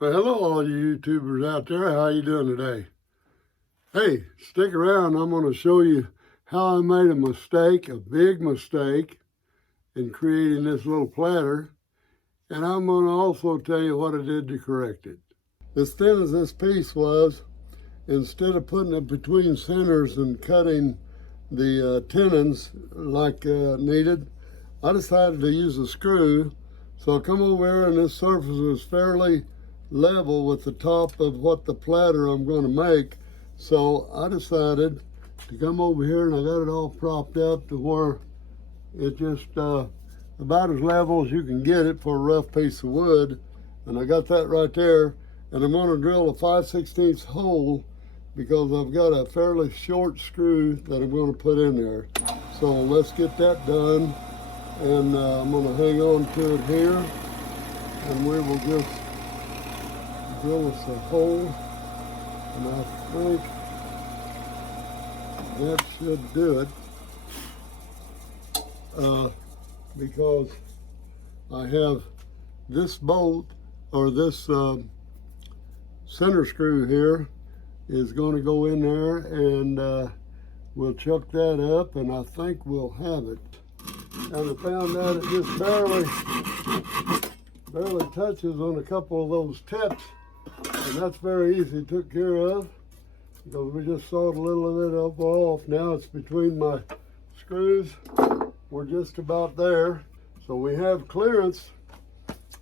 Well, hello all you YouTubers out there. How you doing today? Hey, stick around. I'm going to show you how I made a mistake, a big mistake, in creating this little platter. And I'm going to also tell you what I did to correct it. As thin as this piece was, instead of putting it between centers and cutting the tenons like needed, I decided to use a screw. So I come over here and this surface is fairly level with the top of what the platter I'm going to make. So I decided to come over here and I got it all propped up to where it just about as level as you can get it for a rough piece of wood. And I got that right there. And I'm going to drill a 5/16 hole because I've got a fairly short screw that I'm going to put in there. So let's get that done. And I'm going to hang on to it here. And we will just drill us a hole. And I think that should do it. Because I have this bolt, or this center screw here, is going to go in there, and we'll chuck that up, and I think we'll have it. And I found out it just barely touches on a couple of those tips, and that's very easy took care of because we just sawed a little of it up off. Now it's between my screws. We're just about there, so we have clearance.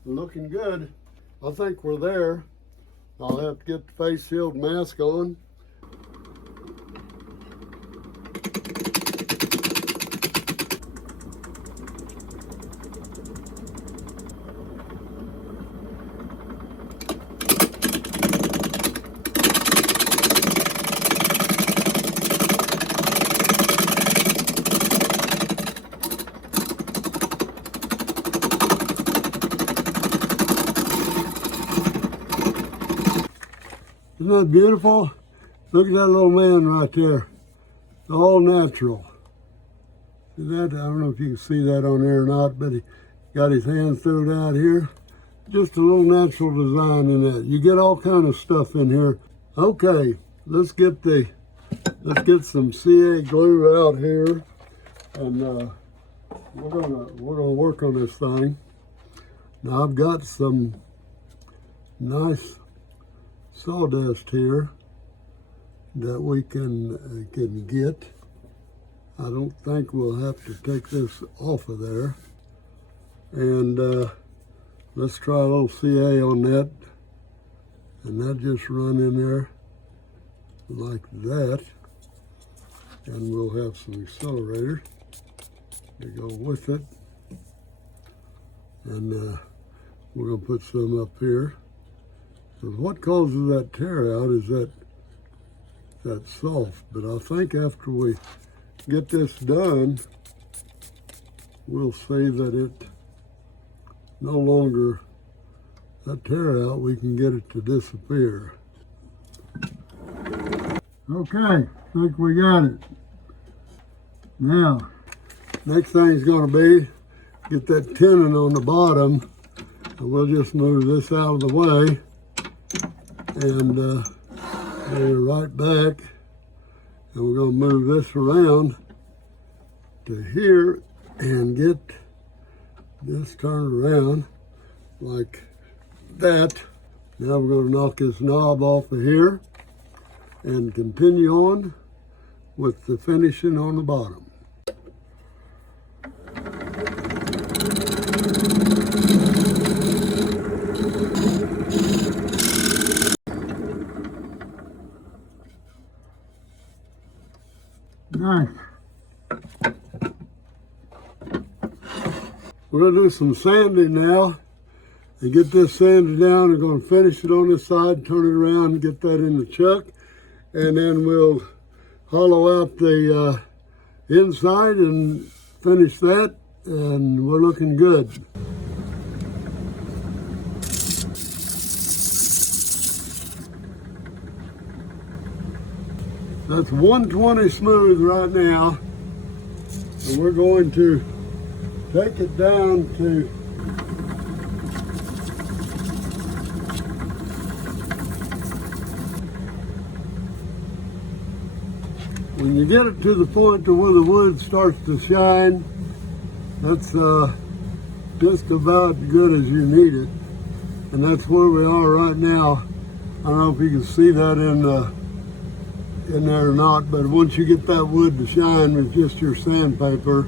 Looking good. I think we're there. I'll have to get the face shield mask on. Isn't that beautiful? Look at that little man right there. All natural. See that? I don't know if you can see that on there or not, but he got his hands through it out here. Just a little natural design in that. You get all kind of stuff in here. Okay, let's get some CA glue out here, and we're gonna work on this thing. Now I've got some nice sawdust here that we can get. I don't think we'll have to take this off of there. And let's try a little CA on that. And that just run in there like that. And we'll have some accelerator to go with it. And we're gonna put some up here. What causes that tear out is that soft, but I think after we get this done, we'll see that it no longer, that tear out, we can get it to disappear. Okay, I think we got it. Now, next thing's gonna be get that tenon on the bottom, and we'll just move this out of the way. And we're right back, and we're going to move this around to here and get this turned around like that. Now we're going to knock this knob off of here and continue on with the finishing on the bottom. Nice. We're going to do some sanding now and get this sanded down. We're going to finish it on this side, turn it around and get that in the chuck. And then we'll hollow out the inside and finish that, and we're looking good. That's 120 smooth right now, and we're going to take it down to When you get it to the point to where the wood starts to shine, that's just about as good as you need it. And that's where we are right now. I don't know if you can see that in there or not, but once you get that wood to shine with just your sandpaper,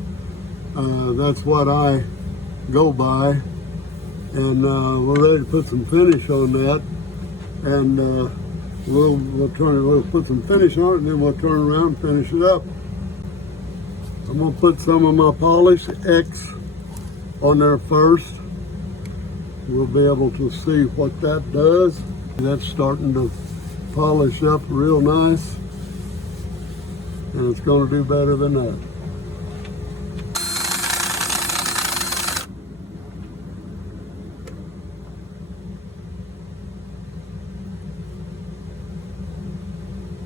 that's what I go by. And we're ready to put some finish on that. And we'll put some finish on it, and then we'll turn around and finish it up. I'm gonna put some of my polish X on there first. We'll be able to see what that does. That's starting to polish up real nice, and it's going to do better than that.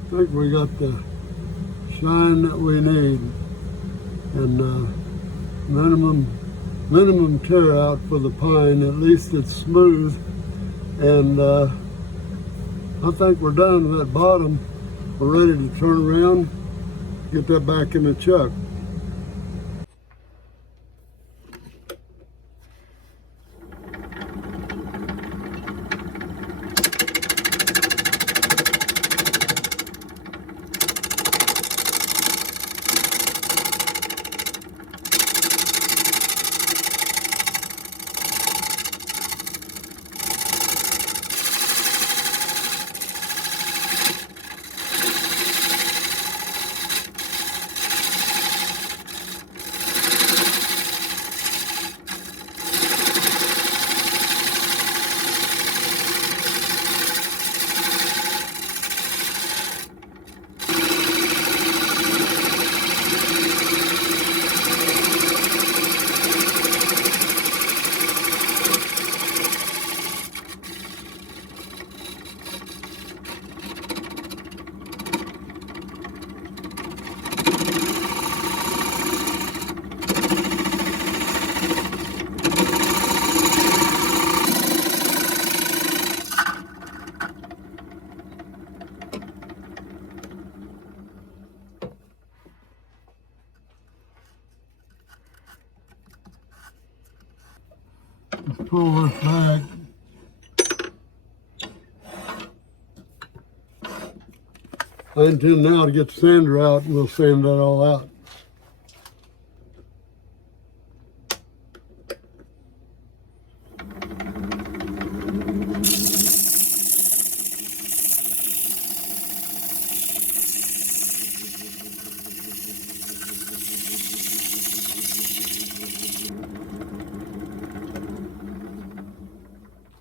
I think we got the shine that we need, and minimum tear out for the pine. At least it's smooth, and I think we're done with that bottom. We're ready to turn around, get that back in the chuck. Let's pull this back. I intend now to get the sander out, and we'll sand that all out.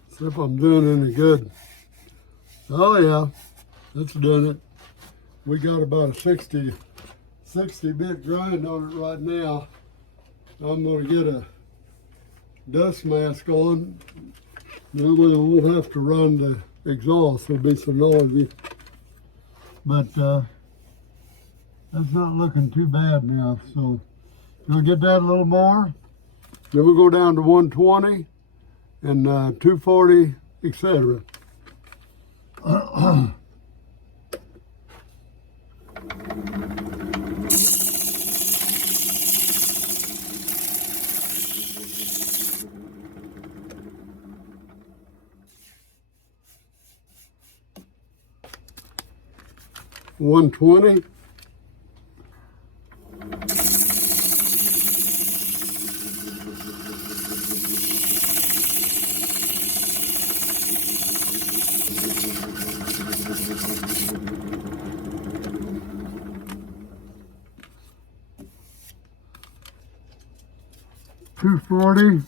See if I'm doing any good. Oh yeah, that's doing it. We got about a 60 bit grind on it right now. I'm gonna get a dust mask on. That way I won't have to run the exhaust. It'll be so noisy. But that's not looking too bad now. So we'll get that a little more. Then we'll go down to 120 and 240, etc. $120. $240.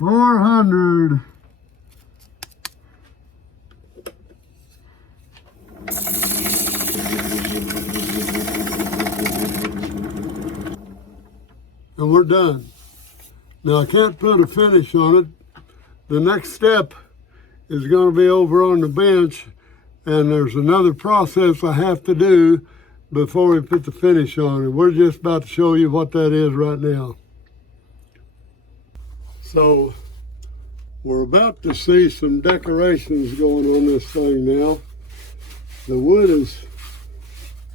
$400. And we're done. Now I can't put a finish on it. The next step is going to be over on the bench, and there's another process I have to do before we put the finish on it. We're just about to show you what that is right now. So We're about to see some decorations going on this thing now. The wood is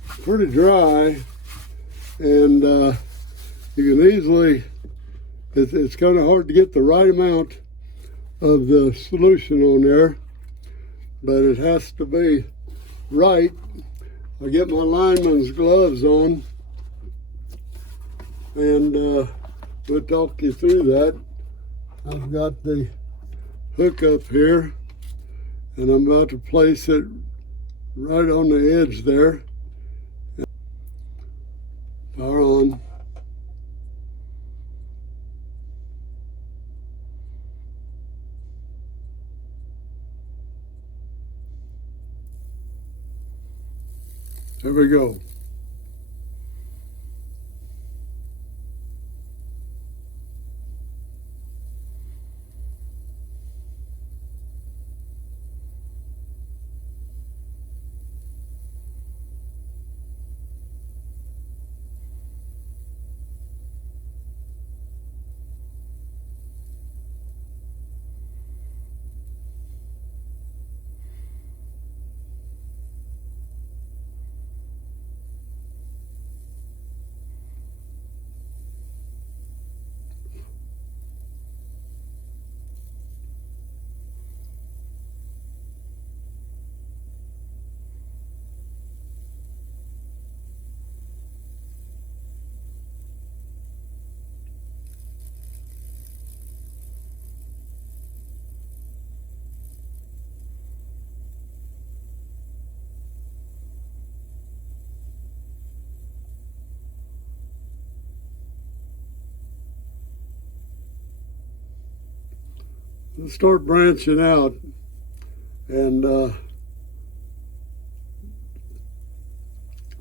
pretty dry, and you can easily, it's kind of hard to get the right amount of the solution on there, but it has to be right. I get my lineman's gloves on, and we'll talk you through that. I've got the hook up here, and I'm about to place it right on the edge there. Power on. There we go. Let's start branching out, and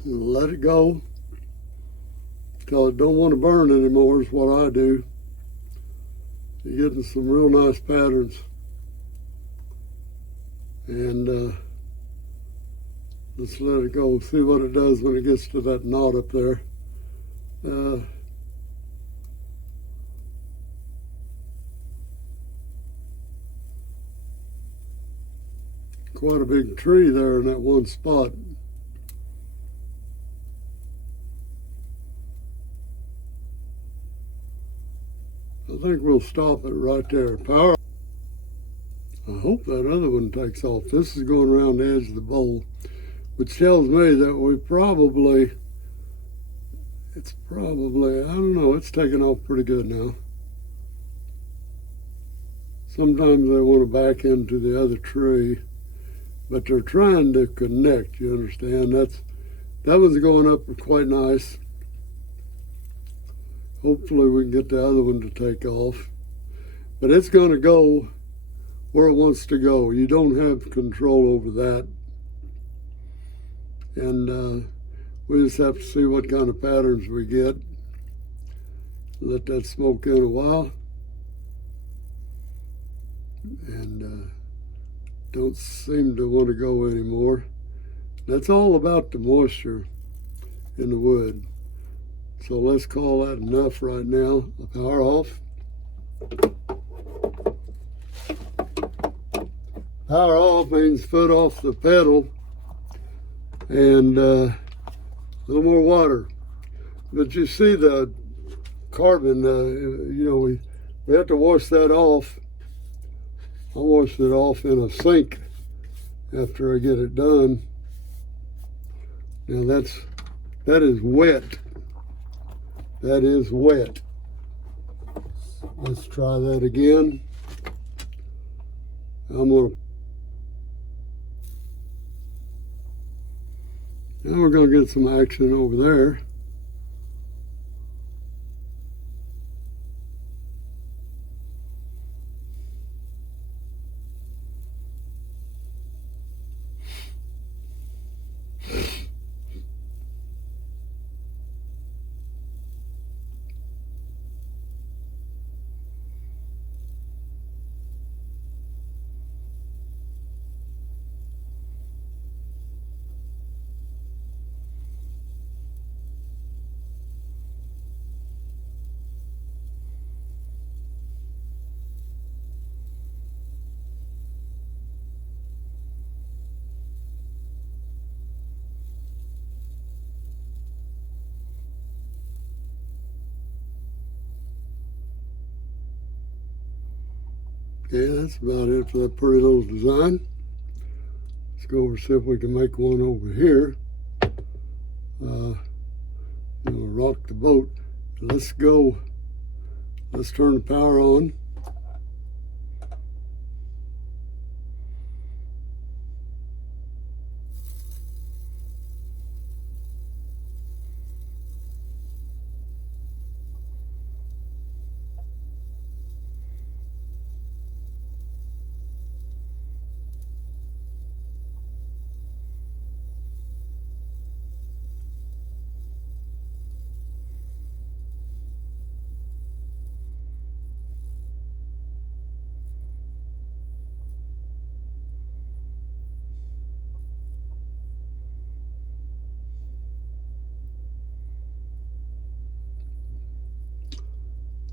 let it go till it don't want to burn anymore is what I do. You're getting some real nice patterns, and let's let it go, see what it does when it gets to that knot up there. Quite a big tree there in that one spot. I think we'll stop it right there. Power. I hope that other one takes off. This is going around the edge of the bowl, which tells me that it's probably, I don't know, it's taking off pretty good now. Sometimes they want to back into the other tree, but they're trying to connect, you understand? That one's going up quite nice. Hopefully we can get the other one to take off. But it's going to go where it wants to go. You don't have control over that. And we just have to see what kind of patterns we get. Let that smoke in a while. And don't seem to want to go anymore. That's all about the moisture in the wood. So let's call that enough right now. Power off. Power off means foot off the pedal, and a little more water. But you see the carbon, we have to wash that off. I wash it off in a sink after I get it done. Now that is wet. That is wet. Let's try that again. Now we're going to get some action over there. Okay, that's about it for that pretty little design. Let's go over and see if we can make one over here. Rock the boat. Let's go. Let's turn the power on.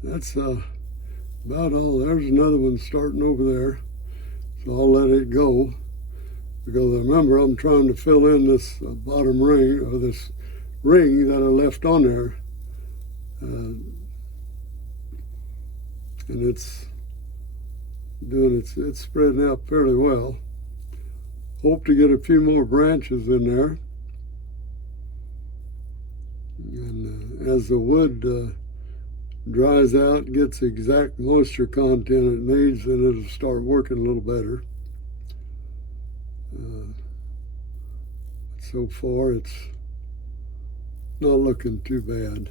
That's about all. There's another one starting over there. So I'll let it go. Because remember, I'm trying to fill in this bottom ring, or this ring that I left on there. And it's it's spreading out fairly well. Hope to get a few more branches in there. And as the wood dries out, gets the exact moisture content it needs, then it'll start working a little better. So far, it's not looking too bad.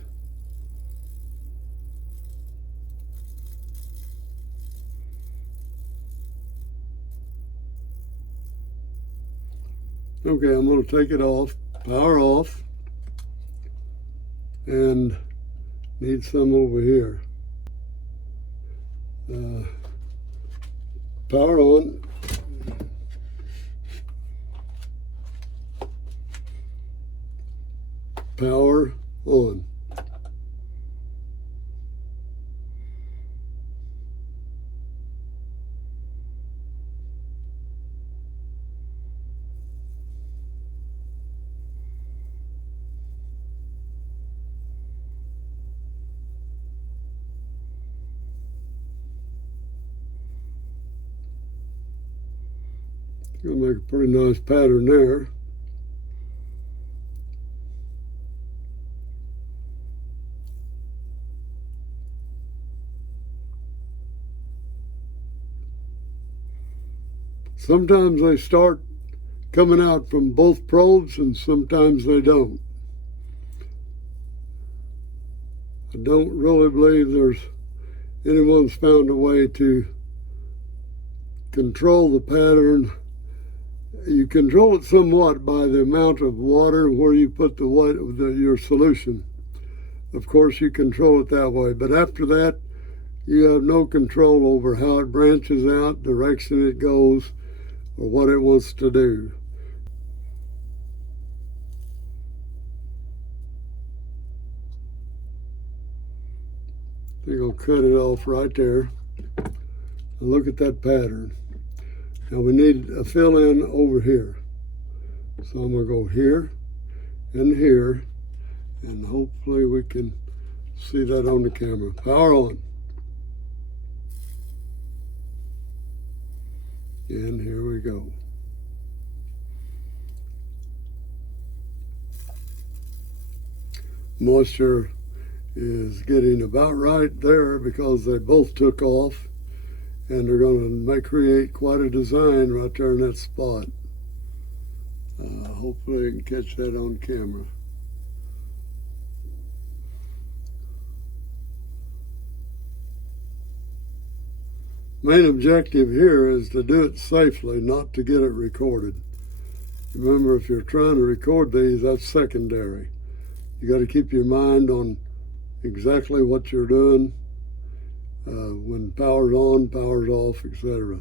Okay, I'm going to take it off, power off, and need some over here. Power on. Power on. Gonna make a pretty nice pattern there. Sometimes they start coming out from both probes and sometimes they don't. I don't really believe there's anyone's found a way to control the pattern. You control it somewhat by the amount of water where you put your solution. Of course, you control it that way, but after that, you have no control over how it branches out, direction it goes, or what it wants to do. I think I'll cut it off right there. And look at that pattern. Now we need a fill in over here. So I'm going to go here and here, and hopefully we can see that on the camera. Power on. And here we go. Moisture is getting about right there because they both took off, and they're going to create quite a design right there in that spot. Hopefully I can catch that on camera. Main objective here is to do it safely, not to get it recorded. Remember, if you're trying to record these, that's secondary. You got to keep your mind on exactly what you're doing, when power's on, power's off, etc.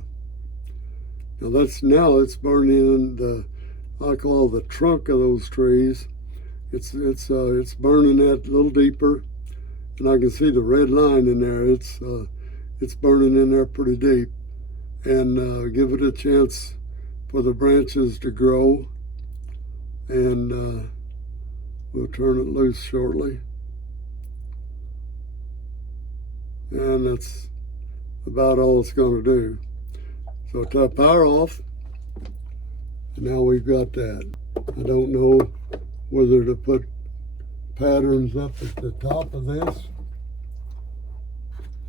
Now it's burning the, I call the trunk of those trees. It's burning that a little deeper, and I can see the red line in there. It's burning in there pretty deep, and give it a chance for the branches to grow, and we'll turn it loose shortly. And about all it's going to do. So tap power off, and now we've got that. I don't know whether to put patterns up at the top of this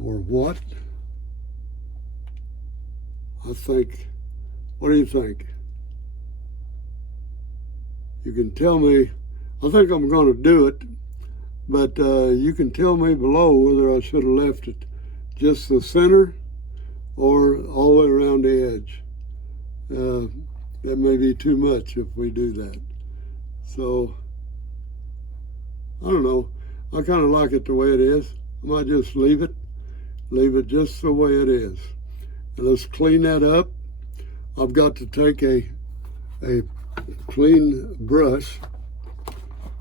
or what. What do you think? You can tell me. I think I'm going to do it, but you can tell me below whether I should have left it just the center or all the way around the edge. That may be too much if we do that. So, I don't know. I kind of like it the way it is. I might just leave it just the way it is. And let's clean that up. I've got to take a clean brush.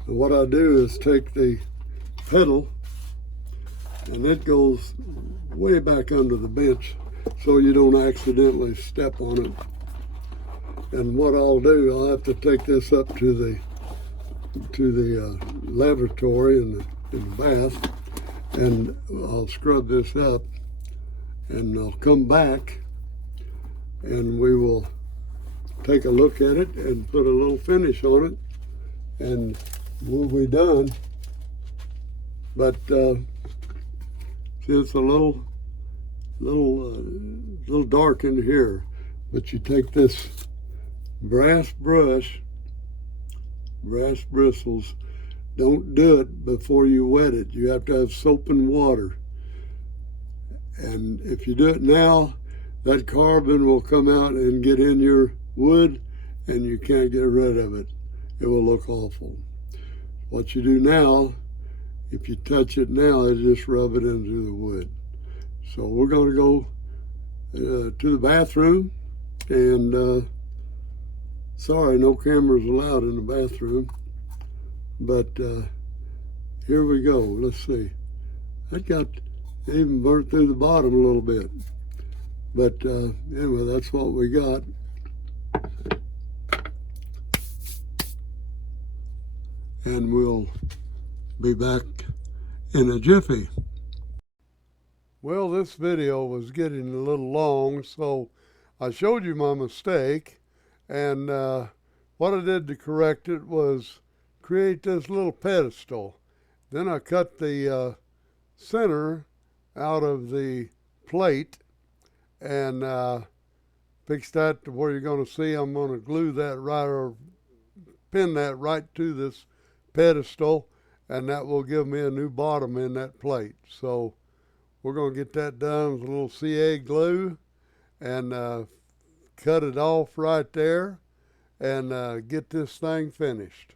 And what I do is take the pedal, and it goes way back under the bench so you don't accidentally step on it. And what I'll do, I'll have to take this up to the lavatory in the bath, and I'll scrub this up, and I'll come back and we will take a look at it and put a little finish on it, and we'll be done. But see, it's a little dark in here, but you take this brass bristles. Don't do it before you wet it. You have to have soap and water. And if you do it now, that carbon will come out and get in your wood, and you can't get rid of it. It will look awful. What you do now, if you touch it now, is just rub it into the wood. So we're going to go to the bathroom, and sorry, no cameras allowed in the bathroom, but here we go. Let's see. That got even burnt through the bottom a little bit, but anyway, that's what we got. And we'll be back in a jiffy. Well, this video was getting a little long, so I showed you my mistake, and what I did to correct it was create this little pedestal. Then I cut the center out of the plate and fixed that to where you're going to see I'm going to glue that right, or pin that right to this pedestal, and that will give me a new bottom in that plate. So we're going to get that done with a little CA glue and cut it off right there and get this thing finished.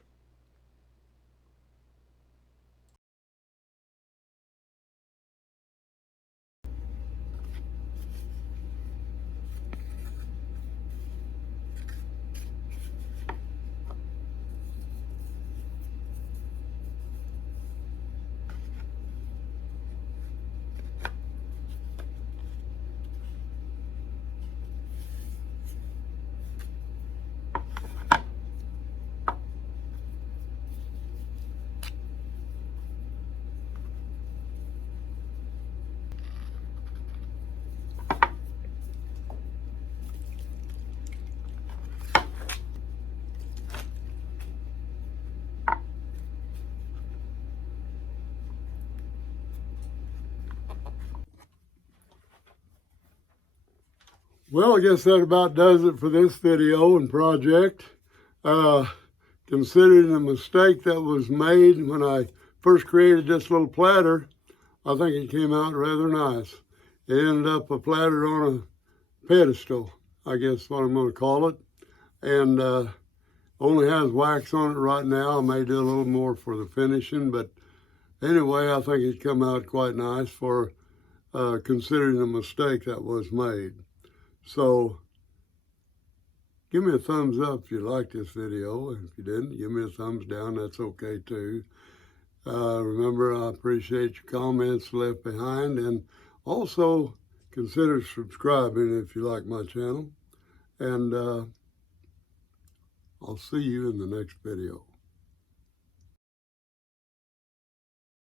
Well, I guess that about does it for this video and project. Considering the mistake that was made when I first created this little platter, I think it came out rather nice. It ended up a platter on a pedestal, I guess what I'm going to call it. And only has wax on it right now. I may do a little more for the finishing, but anyway, I think it come out quite nice for considering the mistake that was made. So give me a thumbs up if you liked this video. If you didn't, give me a thumbs down. That's okay too. Remember, I appreciate your comments left behind, and also consider subscribing if you like my channel. And I'll see you in the next video.